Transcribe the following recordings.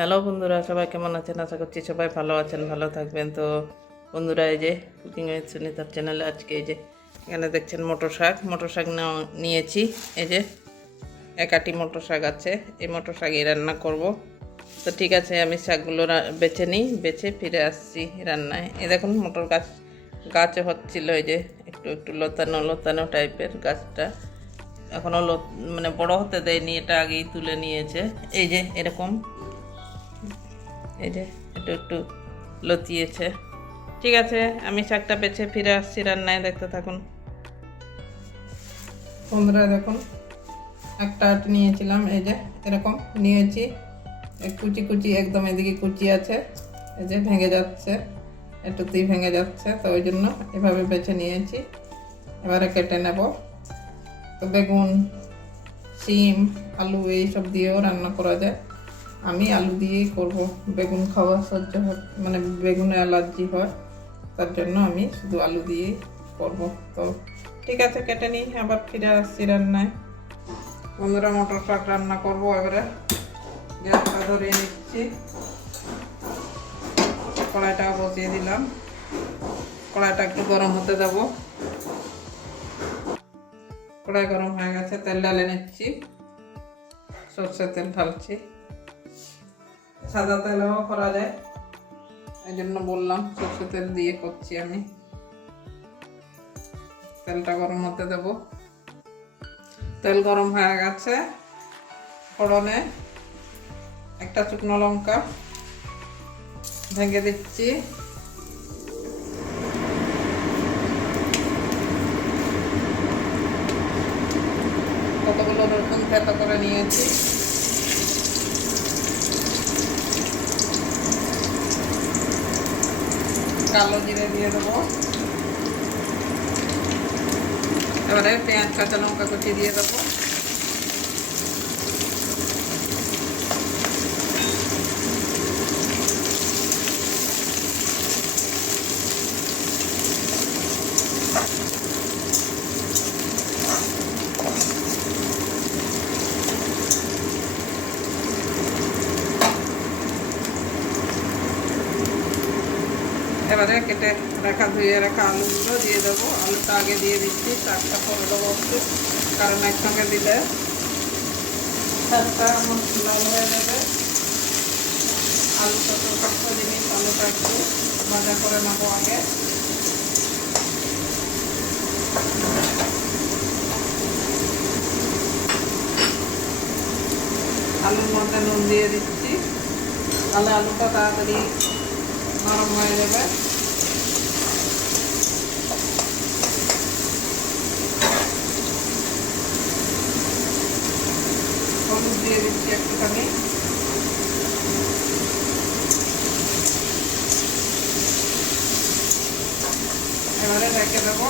Hello বন্ধুরা, সবাই কেমন আছেন? আশা করছি সবাই ভালো আছেন, ভালো থাকবেন। তো বন্ধুরা, এই যে কুকিং উইথ সুনিতার চ্যানেলে আজকে এই যে এখানে দেখছেন মোটর শাক। মোটর শাক নিয়েছি। এই যে একাটি মোটর শাক আছে। এই মোটর শাকই রান্না করব। তো ঠিক আছে, আমি শাকগুলো বেছে নিই। বেছে ফিরে আসছি রান্নায়। এ দেখুন, মোটর গাছ গাছ হচ্ছিল এই যে একটু একটু লতানো লতানো টাইপের গাছটা। এখনও মানে বড় হতে দেয়নি, এটা আগেই তুলে নিয়েছে। এই যে এরকম এই যে, একটু একটু লতিয়েছে। ঠিক আছে, আমি শাকটা বেছে ফিরে আসছি রান্নায়, দেখতে থাকুন। বন্ধুরা, দেখুন, একটা আট নিয়েছিলাম, এই যে, এরকম নিয়েছি। কুচি কুচি, একদম এদিকে কুচি আছে, এই যে, ভেঙে যাচ্ছে একটুতেই ভেঙে যাচ্ছে, তো ওই জন্য এভাবে বেছে নিয়েছি। এবারে কেটে নেব। তো বেগুন, শিম, আলু, এইসব দিয়েও রান্না করা যায়। আমি আলু দিয়েই করব। বেগুন খাওয়া সহ্য হয় মানে বেগুনে অ্যালার্জি হয়, তার জন্য আমি শুধু আলু দিয়েই করব। তো ঠিক আছে, কেটে নিই, আবার ফিরে আসছি রান্নায়। বন্ধুরা, মটর শাক রান্না করব এবারে। গ্যাসটা ধরিয়ে নিচ্ছি। কড়াইটা বসিয়ে দিলাম। কড়াইটা একটু গরম হতে দেবো। কড়াই গরম হয়ে গেছে, তেল ঢালে নিচ্ছি। সর্ষের তেল ঢালছি। সাদা তেলও করা যায়। এই জন্য বললাম সর্ষের তেল দিয়ে করছি আমি। তেলটা গরম হতে দেব। তেল গরম হয়ে গেছে ফোড়নে। একটা শুকনো লঙ্কা ভেঙে দিচ্ছি। কতগুলো রসুন থেতো করে নিয়েছি। কালো জিরে দিয়ে দেবো। এবারে পেঁয়াজ কাঁচা লঙ্কা কুচি দিয়ে দেবো। এবারে কেটে রাখা ধুয়ে রাখা আলুগুলো দিয়ে দেবো। আলুটা আগে দিয়ে দিচ্ছি শাকটা করে দেবো একটু কারণ একসঙ্গে দিলে শাকটা লাল হয়ে যাবে। আলুটা তো শক্ত জিনিস আলুটা একটু ভাজা করে নেব আগে। আলুর মধ্যে নুন দিয়ে দিচ্ছি। তাহলে আলুটা তাড়াতাড়ি নরম হয়ে যাবে। হলুদ দিয়ে দিচ্ছি একটুখানি। এবারে রেখে দেবো।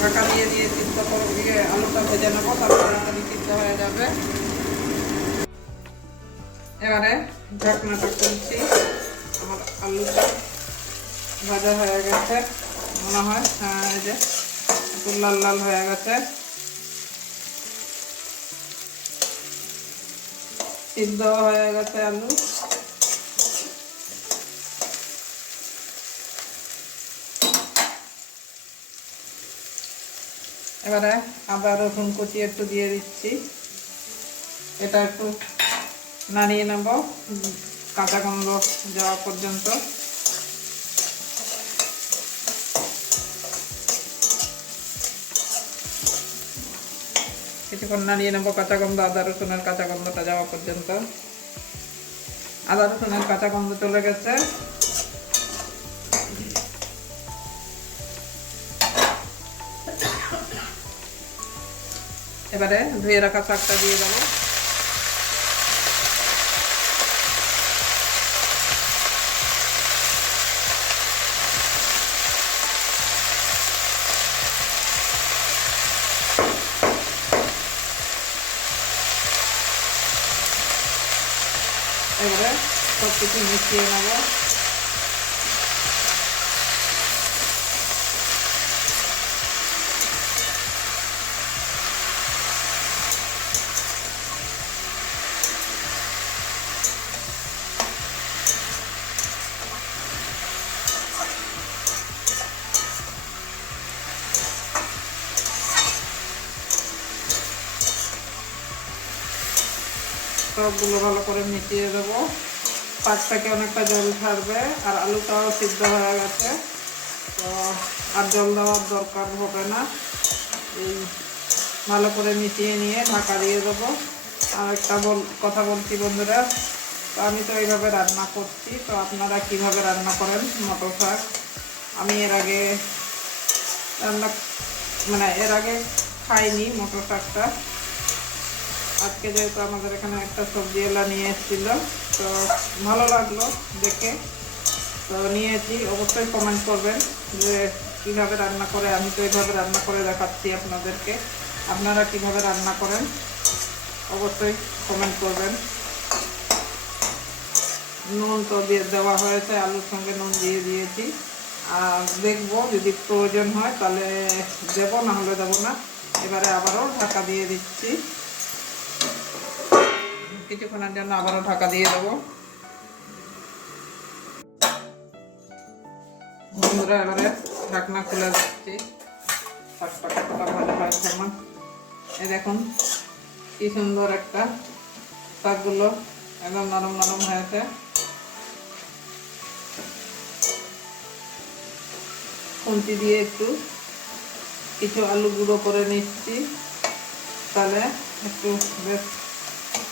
ঢাকা দিয়ে দিয়ে করে দিয়ে আলুটা ভেজে নেব, তারপর তাড়াতাড়ি হয়ে যাবে। এবারে ঢাকনাটা খুলছি। আমার আলুটা ভাজা হয়ে গেছে, মনে হয়। হ্যাঁ এই যে একটু লাল লাল হয়ে গেছে। সিদ্ধ হয়ে গেছে আলু। এবারে আদা, রসুন কুচি একটু দিয়ে দিচ্ছি। এটা একটু নাড়িয়ে নেব। কাঁচা গন্ধ যাওয়া পর্যন্ত। কিছুক্ষণ নাড়িয়ে নেব কাঁচা গন্ধ, আদা রসুনের কাঁচা গন্ধটা যাওয়া পর্যন্ত। আদা রসুনের কাঁচা গন্ধ চলে গেছে। এবারে ধুয়ে রাখা শাকটা দিয়ে দেবো। সব কিছু মিশিয়ে নেব সবগুলো ভালো করে মিশিয়ে দেবো পাঁচ থেকে অনেকটা জল ছাড়বে আর আলুটাও সিদ্ধ হয়ে গেছে। তো আর জল দেওয়ার দরকার হবে না। এই ভালো করে মিশিয়ে নিয়ে ঢাকা দিয়ে দেবো। আর একটা বল কথা বলছি বন্ধুরা, তো আমি তো এইভাবে রান্না করছি, তো আপনারা কীভাবে রান্না করেন মটর শাক? আমি এর আগে রান্না মানে এর আগে খাইনি মটর শাকটা। আজকে যেহেতু আমাদের এখানে একটা সবজি এলা নিয়ে এসেছিল তো ভালো লাগল দেখে। তো নিয়েছি অবশ্যই কমেন্ট করবেন যে কীভাবে রান্না করে, আমি তো এইভাবে রান্না করে দেখাচ্ছি আপনাদেরকে। আপনারা কীভাবে রান্না করেন, অবশ্যই কমেন্ট করবেন। নুন তো দিয়ে দেওয়া হয়েছে, আলুর সঙ্গে নুন দিয়ে দিয়েছি। আর দেখব যদি প্রয়োজন হয় তাহলে দেবো, না হলে দেবো না। এবারে আবারও ঢাকা দিয়ে দিচ্ছি। কিছুক্ষণের জন্য আবারও ঢাকা দিয়ে দেবো। বন্ধুরা, এবারে ঢাকনা খুলে দিচ্ছি। এই দেখুন, কি সুন্দর একটা শাকগুলো একদম নরম নরম হয়েছে। খুন্তি দিয়ে একটু কিছু আলু গুঁড়ো করে নিচ্ছি। তাহলে একটু বেশ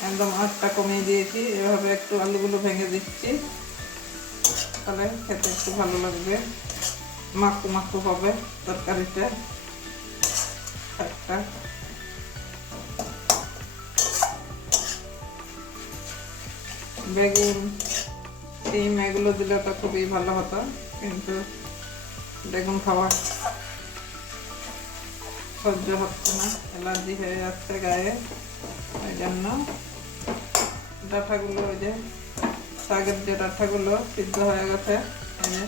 একদম আটটা কমিয়ে দিয়েছি। এভাবে একটু আলুগুলো ভেঙে দিচ্ছি। তাহলে খেতে একটু ভালো লাগবে। মাখু মাখু হবে তরকারিটা। একটা। বেগুন, ডিম এগুলো দিলে তো খুবই ভালো হতো, কিন্তু বেগুন খাওয়া সহ্য হচ্ছে না। অ্যালার্জি হয়ে যাচ্ছে গায়ে। ওই জন্য। ডাঁটাগুলো ওই যে শাকের যে ডাঁটাগুলো সিদ্ধ হয়ে গেছে, এই যে।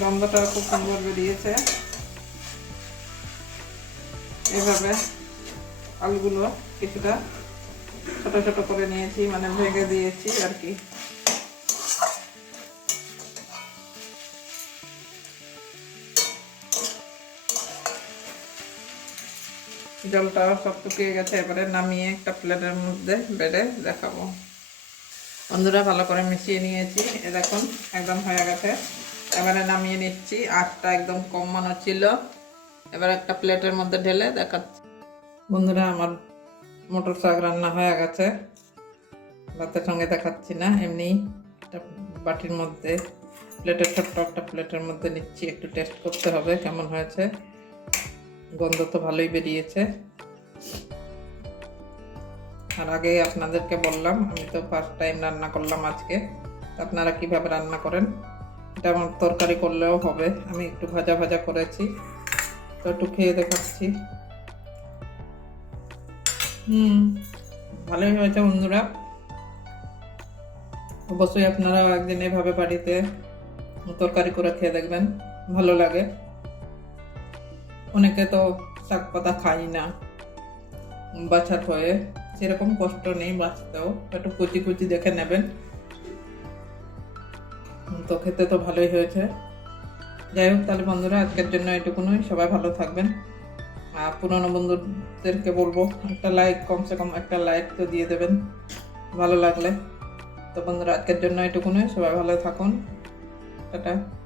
গন্ধটা খুব সুন্দর বেরিয়েছে। এভাবে আলুগুলো কিছুটা ছোট ছোট করে নিয়েছি মানে ভেঙে দিয়েছি আর কি। জলটা সব টুকিয়ে গেছে, এবারে নামিয়ে একটা প্লেটের মধ্যে বেড়ে দেখাবো। বন্ধুরা, ভালো করে মিশিয়ে নিয়েছি। এ দেখুন, একদম হয়ে গেছে। এবারে নামিয়ে নিচ্ছি। আটটা একদম কম মানো ছিল। এবার একটা প্লেটের মধ্যে ঢেলে দেখাচ্ছি। বন্ধুরা, আমার মোটর শাক রান্না হয়ে গেছে। ভাতের সঙ্গে দেখাচ্ছি না। এমনি একটা বাটির মধ্যে, প্লেটের ছোট্ট একটা প্লেটের মধ্যে নিচ্ছি। একটু টেস্ট করতে হবে কেমন হয়েছে। গন্ধ তো ভালোই বেরিয়েছে। আর আগে আপনাদেরকে বললাম, আমি তো ফার্স্ট টাইম রান্না করলাম আজকে। আপনারা কীভাবে রান্না করেন? এটা আমার তরকারি করলেও হবে। আমি একটু ভাজা ভাজা করেছি। তো একটু খেয়ে দেখাচ্ছি। হুম, ভালোই হয়েছে বন্ধুরা। অবশ্যই আপনারা একদিন এভাবে বাড়িতে তরকারি করে খেয়ে দেখবেন। ভালো লাগে। অনেকে তো শাক পাতা খাই না। বাছার হয়ে সেরকম কষ্ট নেই বাঁচতেও। একটু কুচি কুচি দেখে নেবেন। তো খেতে তো ভালোই হয়েছে। যাই হোক তাহলে বন্ধুরা, আজকের জন্য এটুকুনই। সবাই ভালো থাকবেন। আর পুরনো বন্ধুদেরকে বলব, একটা লাইক কমসে কম একটা লাইক তো দিয়ে দেবেন। ভালো লাগলে। তো বন্ধুরা, আজকের জন্য এটুকুনই। সবাই ভালো থাকুন। টাটা।